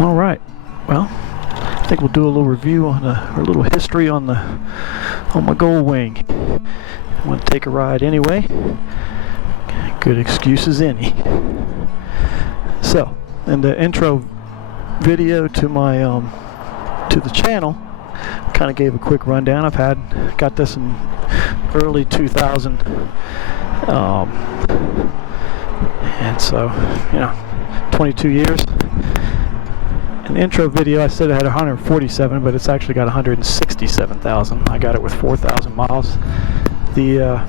All right. Well, I think we'll do a little review on or a little history on my GoldWing. I want to take a ride anyway. Good excuse as any. So, in the intro video to my to the channel, kind of gave a quick rundown. Got this in early 2000, and so 22 years. In the intro video I said I had 147, but it's actually got 167,000. I got it with 4,000 miles. The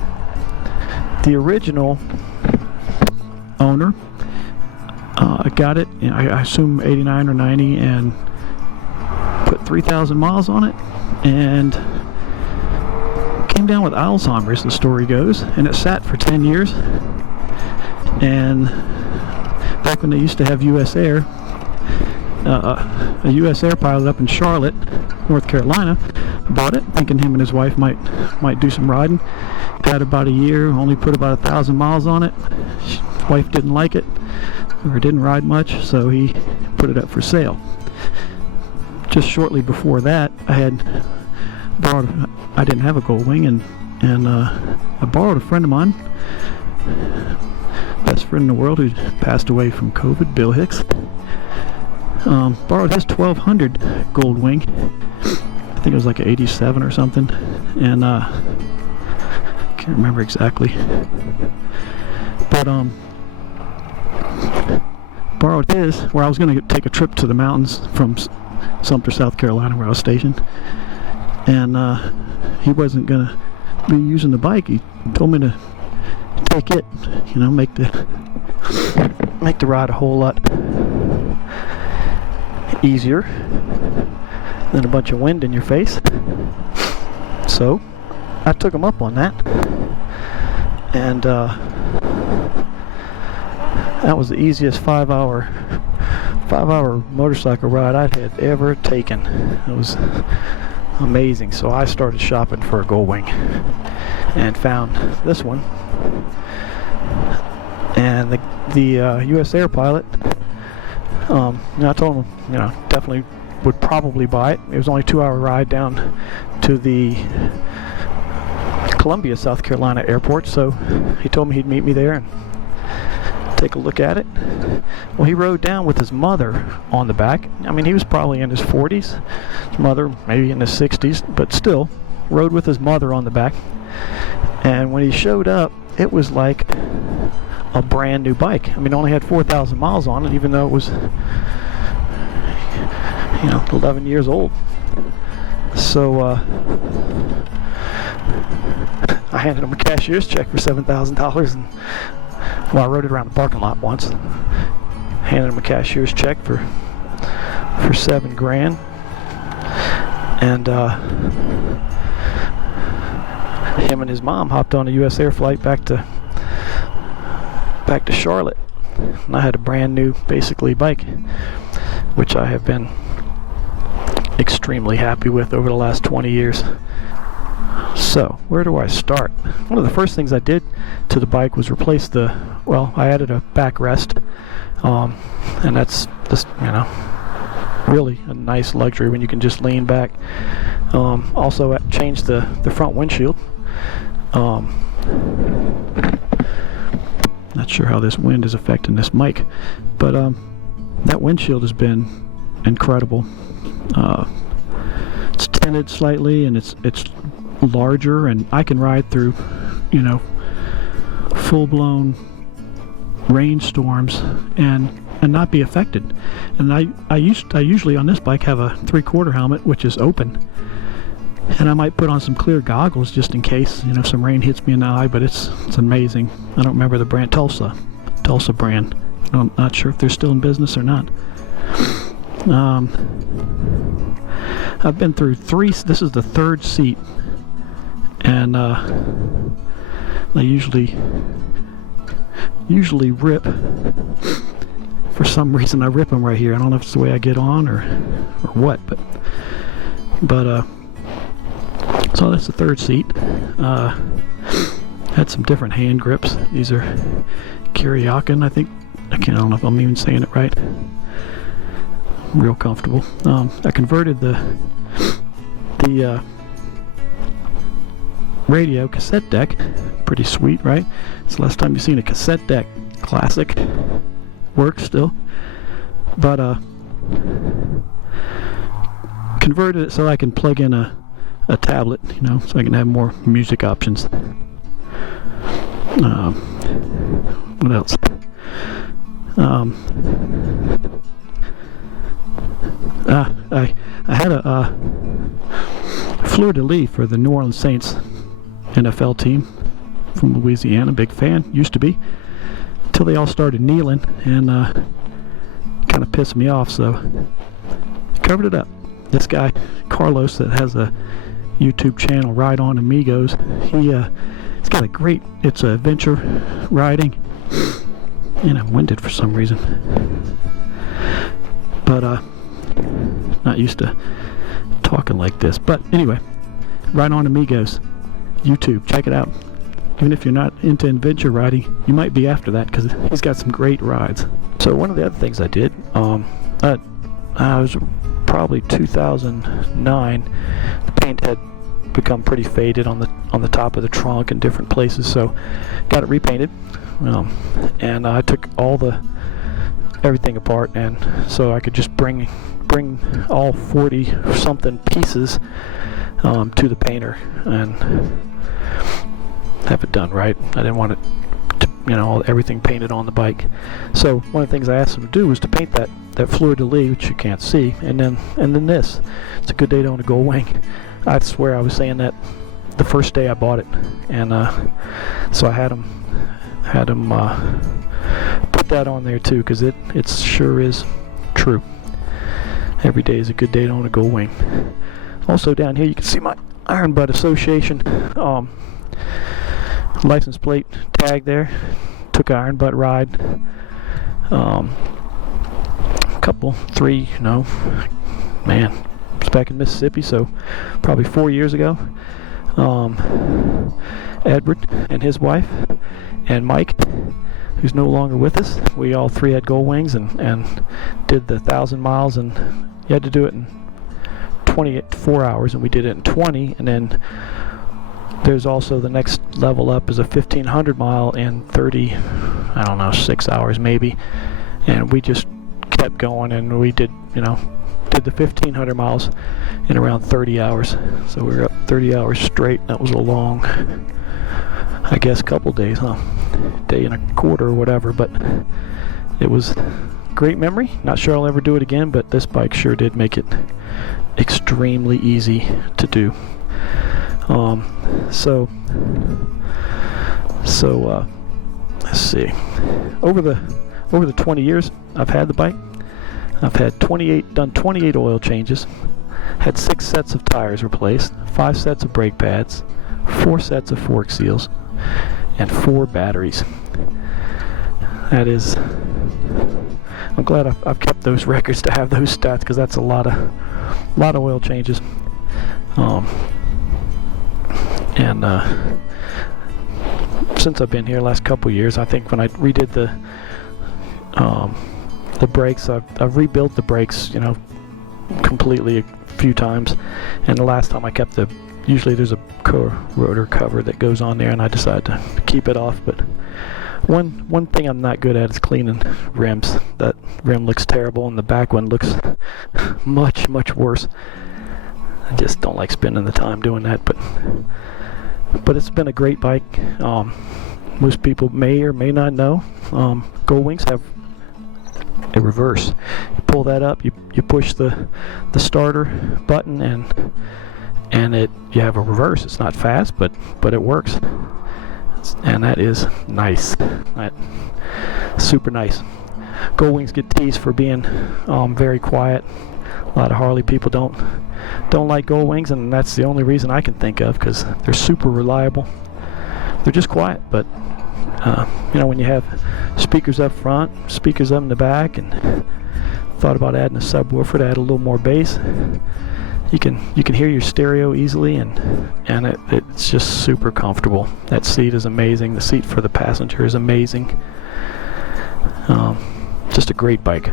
original owner got it, I assume 89 or 90, and put 3,000 miles on it, and came down with Alzheimer's, the story goes, and it sat for 10 years. And back when they used to have US Air, a US Air pilot up in Charlotte, North Carolina, bought it, thinking him and his wife might do some riding. Had about a year, only put about 1,000 miles on it. His wife didn't like it, or didn't ride much, so he put it up for sale. Just shortly before that, I didn't have a GoldWing, and I borrowed a friend of mine, best friend in the world, who passed away from COVID, Bill Hicks. Borrowed his 1200 GoldWing. I think it was like an 87 or something, and can't remember exactly. But borrowed his, where I was going to take a trip to the mountains from Sumter, South Carolina, where I was stationed, and he wasn't going to be using the bike. He told me to take it, make the ride a whole lot easier than a bunch of wind in your face. So I took him up on that, and that was the easiest 5-hour motorcycle ride I'd had ever taken. It was amazing. So I started shopping for a GoldWing and found this one, and the US Air pilot, I told him, definitely would probably buy it. It was only a 2-hour ride down to the Columbia, South Carolina airport, so he told me he'd meet me there and take a look at it. Well, he rode down with his mother on the back. I mean, he was probably in his 40s. His mother maybe in his 60s, but still rode with his mother on the back. And when he showed up, it was like a brand new bike. I mean, it only had 4,000 miles on it, even though it was 11 years old. So I handed him a cashier's check for $7,000, and I rode it around the parking lot once. Handed him a cashier's check for $7,000, and him and his mom hopped on a US Air flight back to Charlotte, and I had a brand new, basically, bike, which I have been extremely happy with over the last 20 years. So, where do I start? One of the first things I did to the bike was replace I added a backrest, and that's just, really a nice luxury when you can just lean back. Also changed the front windshield. Not sure how this wind is affecting this mic, but that windshield has been incredible. It's tinted slightly, and it's larger, and I can ride through full-blown rainstorms and not be affected. And I usually on this bike have a 3/4 helmet, which is open, and I might put on some clear goggles just in case some rain hits me in the eye. But it's amazing. I don't remember the brand. Tulsa brand. I'm not sure if they're still in business or not. I've been through 3. This is the 3rd seat, and I usually rip. For some reason, I rip them right here. I don't know if it's the way I get on or what, but so that's the 3rd seat. Had some different hand grips. These are Kiriakin, I think. I don't know if I'm even saying it right. real comfortable. I converted the radio cassette deck. Pretty sweet, right? It's the last time you've seen a cassette deck. Classic. Works still. But converted it so I can plug in a tablet, you know, so I can have more music options. What else? I had a fleur-de-lis for the New Orleans Saints NFL team from Louisiana. Big fan, used to be, until they all started kneeling and kind of pissed me off, so I covered it up. This guy Carlos that has a YouTube channel, Ride On Amigos, he's got a great, it's a adventure riding, and I'm winded for some reason, but not used to talking like this. But anyway, Ride On Amigos YouTube, check it out. Even if you're not into adventure riding, you might be after that, because he's got some great rides. So one of the other things I did, I was probably 2009, the paint had become pretty faded on the top of the trunk and different places, so got it repainted, and I took everything apart, and so I could just bring all 40 or something pieces to the painter and have it done right. I didn't want it to, you know, everything painted on the bike. So one of the things I asked him to do was to paint that fleur-de-lis, which you can't see, and then this. It's a good day to own a GoldWing. I swear I was saying that the first day I bought it, and so I had him put that on there too, because it sure is true. Every day is a good day to own a GoldWing. Also down here you can see my Iron Butt Association license plate tag there. Took an Iron Butt ride. Three, no, man, it's back in Mississippi, so probably 4 years ago. Edward and his wife and Mike, who's no longer with us, we all three had GoldWings and did the 1,000 miles, and you had to do it in 24 hours, and we did it in 20, and then there's also the next level up is a 1,500 mile in 30, I don't know, 6 hours maybe, and we just kept going, and we did the 1,500 miles in around 30 hours, so we were up 30 hours straight. That was a long, I guess, couple days, huh? Day and a quarter or whatever, but it was great memory. Not sure I'll ever do it again, but this bike sure did make it extremely easy to do. So let's see. Over the 20 years I've had the bike, I've had done 28 oil changes, had 6 sets of tires replaced, 5 sets of brake pads, 4 sets of fork seals, and 4 batteries. That is, I'm glad I've kept those records to have those stats, because that's a lot of oil changes. And since I've been here last couple years, I think when I redid the brakes, I've rebuilt the brakes, you know, completely a few times, and the last time I kept usually there's a rotor cover that goes on there, and I decided to keep it off. But one thing I'm not good at is cleaning rims. That rim looks terrible, and the back one looks much worse. I just don't like spending the time doing that, but it's been a great bike. Most people may or may not know, GoldWings have a reverse. You pull that up, you push the starter button, and you have a reverse. It's not fast, but it works, and that is nice. Super nice. GoldWings get teased for being very quiet. A lot of Harley people don't like GoldWings, and that's the only reason I can think of, because they're super reliable. They're just quiet, but you know, when you have speakers up front, speakers up in the back, and thought about adding a subwoofer to add a little more bass, you can hear your stereo easily, and it's just super comfortable. That seat is amazing. The seat for the passenger is amazing. Just a great bike.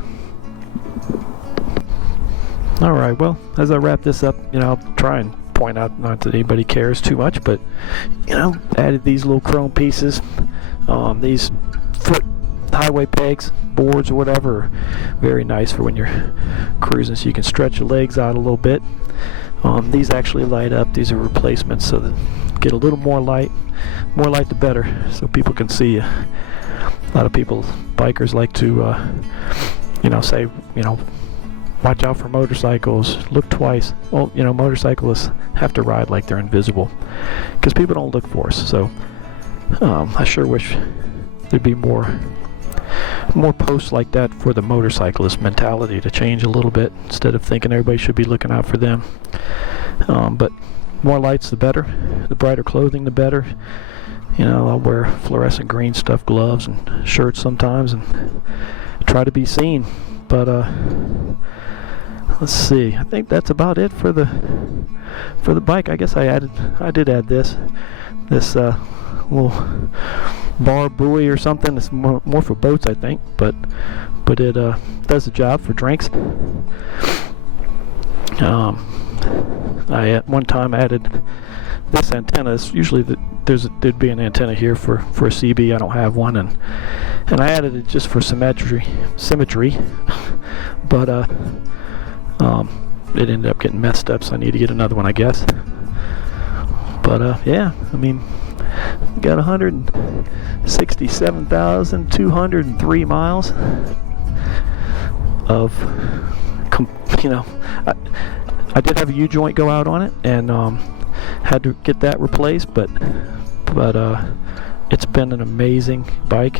All right, well, as I wrap this up, I'll try and point out, not that anybody cares too much, but added these little chrome pieces, these foot highway pegs, boards or whatever, are very nice for when you're cruising, so you can stretch your legs out a little bit. These actually light up. These are replacements, so that get a little more light the better, so people can see you. A lot of people, bikers, like to say, watch out for motorcycles, look twice. Well, motorcyclists have to ride like they're invisible because people don't look for us. So I sure wish there'd be more posts like that for the motorcyclist mentality to change a little bit, instead of thinking everybody should be looking out for them. But more lights the better, the brighter clothing the better. I'll wear fluorescent green stuff gloves and shirts sometimes and try to be seen. But let's see, I think that's about it for the bike. I guess I did add this little bar buoy or something. It's more for boats, I think, but it does the job for drinks. I at one time added this antenna. It's usually there'd be an antenna here for a CB. I don't have one, and I added it just for symmetry, but it ended up getting messed up, so I need to get another one, I guess. But yeah, I mean, got 167,203 miles of I did have a U-joint go out on it, and had to get that replaced, but it's been an amazing bike.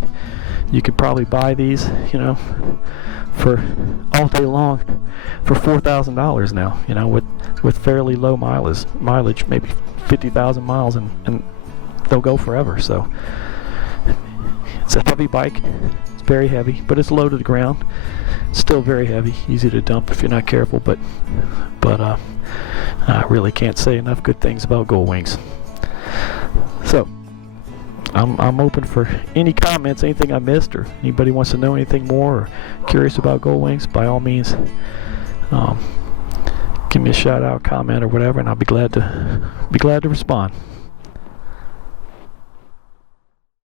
You could probably buy these, for all day long for $4,000 now, with fairly low mileage, maybe 50,000 miles, and they'll go forever. So it's a heavy bike. It's very heavy, but it's low to the ground. Still very heavy, easy to dump if you're not careful, but I really can't say enough good things about GoldWings. So I'm open for any comments, anything I missed, or anybody wants to know anything more or curious about GoldWings, by all means, give me a shout out, comment, or whatever, and I'll be glad to respond.